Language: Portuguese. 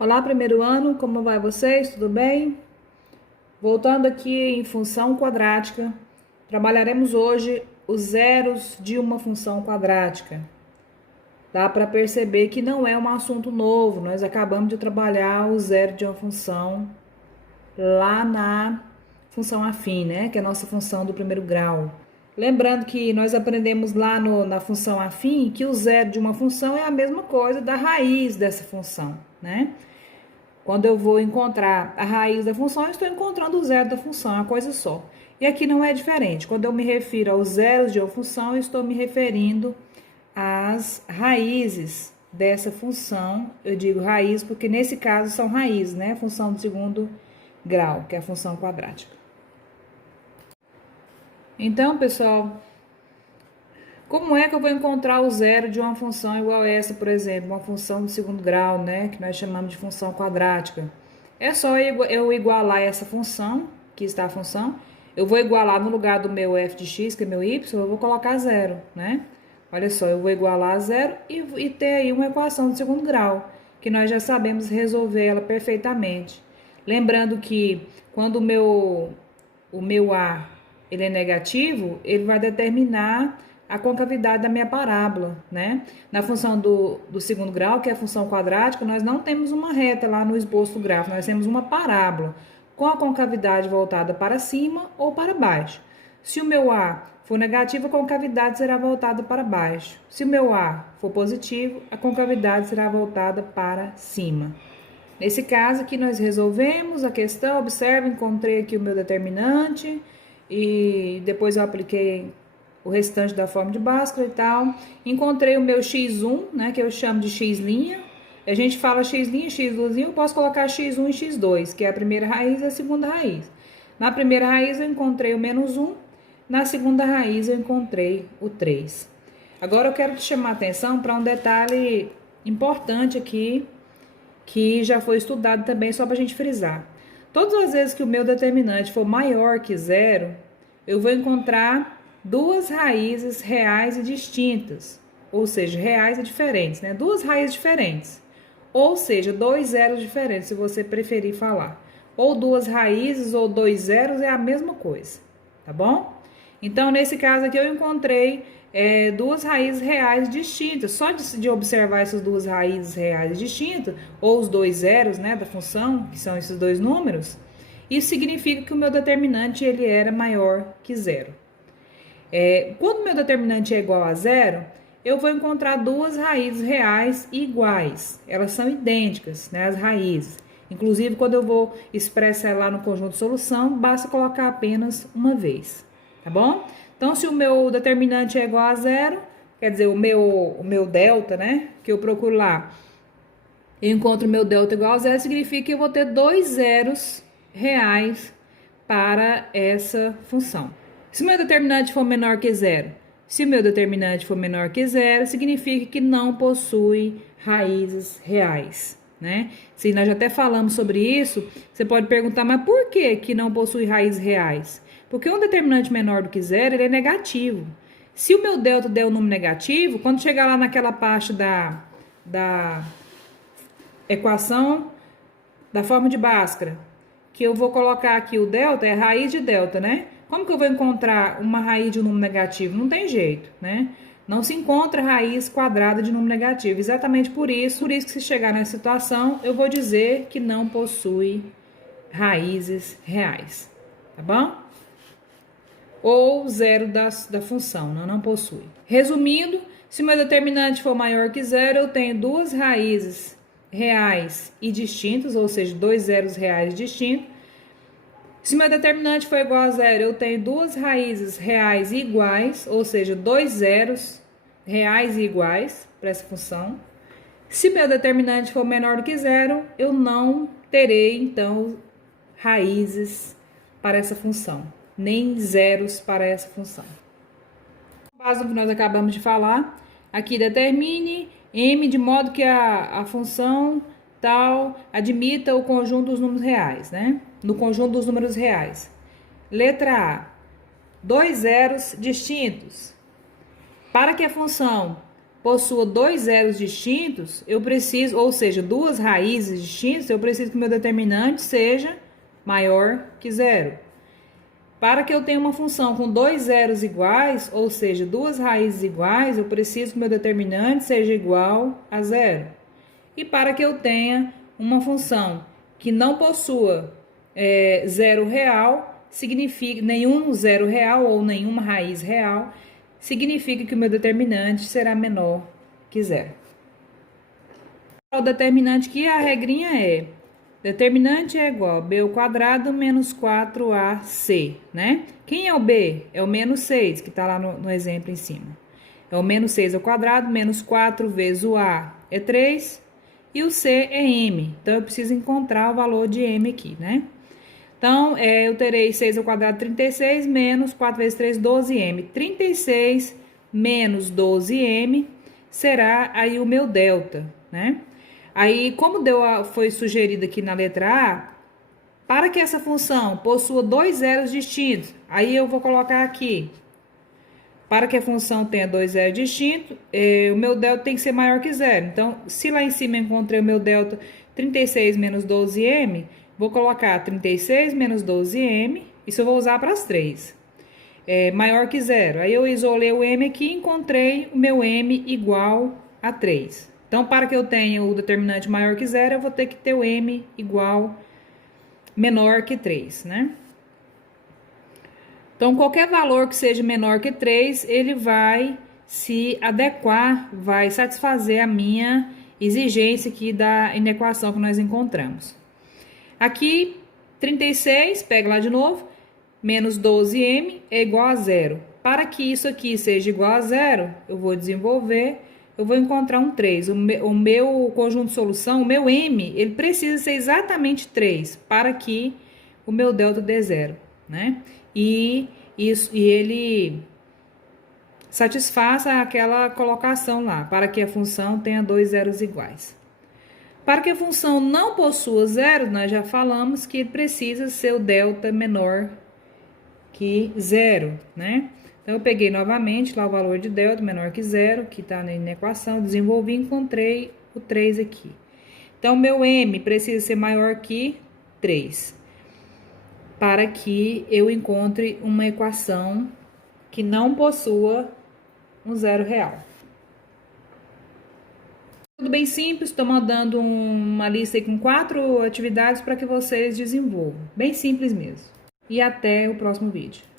Olá, primeiro ano, como vai vocês? Tudo bem? Voltando aqui em função quadrática, trabalharemos hoje os zeros de uma função quadrática. Dá para perceber que não é um assunto novo, nós acabamos de trabalhar o zero de uma função lá na função afim, né? Que é a nossa função do primeiro grau. Lembrando que nós aprendemos lá na função afim que o zero de uma função é a mesma coisa da raiz dessa função, né? Quando eu vou encontrar a raiz da função, eu estou encontrando o zero da função, é uma coisa só. E aqui não é diferente. Quando eu me refiro aos zeros de uma função, eu estou me referindo às raízes dessa função. Eu digo raiz porque nesse caso são raízes, né? Função do segundo grau, que é a função quadrática. Então, pessoal, como é que eu vou encontrar o zero de uma função igual a essa, por exemplo, uma função do segundo grau, né, que nós chamamos de função quadrática? É só eu igualar essa função, que está a função, eu vou igualar no lugar do meu f de x, que é meu y, eu vou colocar zero, né? Olha só, eu vou igualar a zero e ter aí uma equação do segundo grau, que nós já sabemos resolver ela perfeitamente. Lembrando que quando o meu a ele é negativo, ele vai determinar a concavidade da minha parábola, né? Na função do segundo grau, que é a função quadrática, nós não temos uma reta lá no esboço do gráfico, nós temos uma parábola com a concavidade voltada para cima ou para baixo. Se o meu A for negativo, a concavidade será voltada para baixo. Se o meu A for positivo, a concavidade será voltada para cima. Nesse caso aqui, nós resolvemos a questão, observe, encontrei aqui o meu determinante e depois eu apliquei o restante da forma de Bhaskara e tal. Encontrei o meu x1, né, que eu chamo de x'. A gente fala x', x2, eu posso colocar x1 e x2, que é a primeira raiz e a segunda raiz. Na primeira raiz eu encontrei o menos 1, na segunda raiz eu encontrei o 3. Agora eu quero te chamar a atenção para um detalhe importante aqui, que já foi estudado também, só para a gente frisar. Todas as vezes que o meu determinante for maior que zero, eu vou encontrar duas raízes reais e distintas, ou seja, reais e diferentes, né? Duas raízes diferentes, ou seja, dois zeros diferentes, se você preferir falar. Ou duas raízes ou dois zeros é a mesma coisa, tá bom? Então, nesse caso aqui, eu encontrei duas raízes reais distintas. Só de observar essas duas raízes reais distintas, ou os dois zeros, né, da função, que são esses dois números, isso significa que o meu determinante ele era maior que zero. Quando o meu determinante é igual a zero, eu vou encontrar duas raízes reais iguais. Elas são idênticas, né, as raízes. Inclusive, quando eu vou expressar lá no conjunto de solução, basta colocar apenas uma vez, tá bom? Então, se o meu determinante é igual a zero, quer dizer, o meu delta, né, que eu procuro lá, eu encontro o meu delta igual a zero, significa que eu vou ter dois zeros reais para essa função. Se o meu determinante for menor que zero, se o meu determinante for menor que zero, significa que não possui raízes reais, né? Se nós já até falamos sobre isso, você pode perguntar, mas por que não possui raízes reais? Porque um determinante menor do que zero, ele é negativo. Se o meu delta der um número negativo, quando chegar lá naquela parte da equação da forma de Bhaskara, que eu vou colocar aqui o delta, é a raiz de delta, né? Como que eu vou encontrar uma raiz de um número negativo? Não tem jeito, né? Não se encontra raiz quadrada de número negativo. Exatamente por isso que se chegar nessa situação, eu vou dizer que não possui raízes reais, tá bom? Ou zero da função, não possui. Resumindo, se o meu determinante for maior que zero, eu tenho duas raízes reais e distintas, ou seja, dois zeros reais distintos. Se meu determinante for igual a zero, eu tenho duas raízes reais iguais, ou seja, dois zeros reais e iguais para essa função. Se meu determinante for menor do que zero, eu não terei, então, raízes para essa função, nem zeros para essa função. Com base no que nós acabamos de falar, aqui determine m de modo que a função tal admita o conjunto dos números reais, né? No conjunto dos números reais. Letra A. Dois zeros distintos. Para que a função possua dois zeros distintos, eu preciso, ou seja, duas raízes distintas, eu preciso que o meu determinante seja maior que zero. Para que eu tenha uma função com dois zeros iguais, ou seja, duas raízes iguais, eu preciso que o meu determinante seja igual a zero. E para que eu tenha uma função que não possua zero real, significa nenhum zero real ou nenhuma raiz real, significa que o meu determinante será menor que zero. O determinante que a regrinha é: determinante é igual a b ao quadrado menos 4ac, né? Quem é o b? É o menos 6, que está lá no exemplo em cima. É o menos 6 ao quadrado, menos 4 vezes o a é 3, e o c é m. Então, eu preciso encontrar o valor de m aqui, né? Então, eu terei 6 ao quadrado, 36, menos 4 vezes 3, 12m. 36 menos 12m será aí o meu delta, né? Aí, como foi sugerido aqui na letra A, para que essa função possua dois zeros distintos, aí eu vou colocar aqui, para que a função tenha dois zeros distintos, o meu delta tem que ser maior que zero. Então, se lá em cima eu encontrei o meu delta 36 menos 12m, vou colocar 36 menos 12m, isso eu vou usar para as três. Maior que zero. Aí eu isolei o m aqui e encontrei o meu m igual a 3. Então, para que eu tenha o determinante maior que zero, eu vou ter que ter o m menor que 3, né? Então, qualquer valor que seja menor que 3, ele vai se adequar, vai satisfazer a minha exigência aqui da inequação que nós encontramos. Aqui, 36, pega lá de novo, menos 12m é igual a zero. Para que isso aqui seja igual a zero, eu vou desenvolver, eu vou encontrar um 3. O meu conjunto de solução, o meu m, ele precisa ser exatamente 3 para que o meu delta dê zero, né? E ele satisfaça aquela colocação lá, para que a função tenha dois zeros iguais. Para que a função não possua zero, nós já falamos que precisa ser o delta menor que zero, né? Então, eu peguei novamente lá o valor de delta menor que zero, que está na equação, desenvolvi e encontrei o 3 aqui. Então, meu m precisa ser maior que 3, para que eu encontre uma equação que não possua um zero real. Tudo bem simples, estou mandando uma lista aí com 4 atividades para que vocês desenvolvam. Bem simples mesmo. E até o próximo vídeo.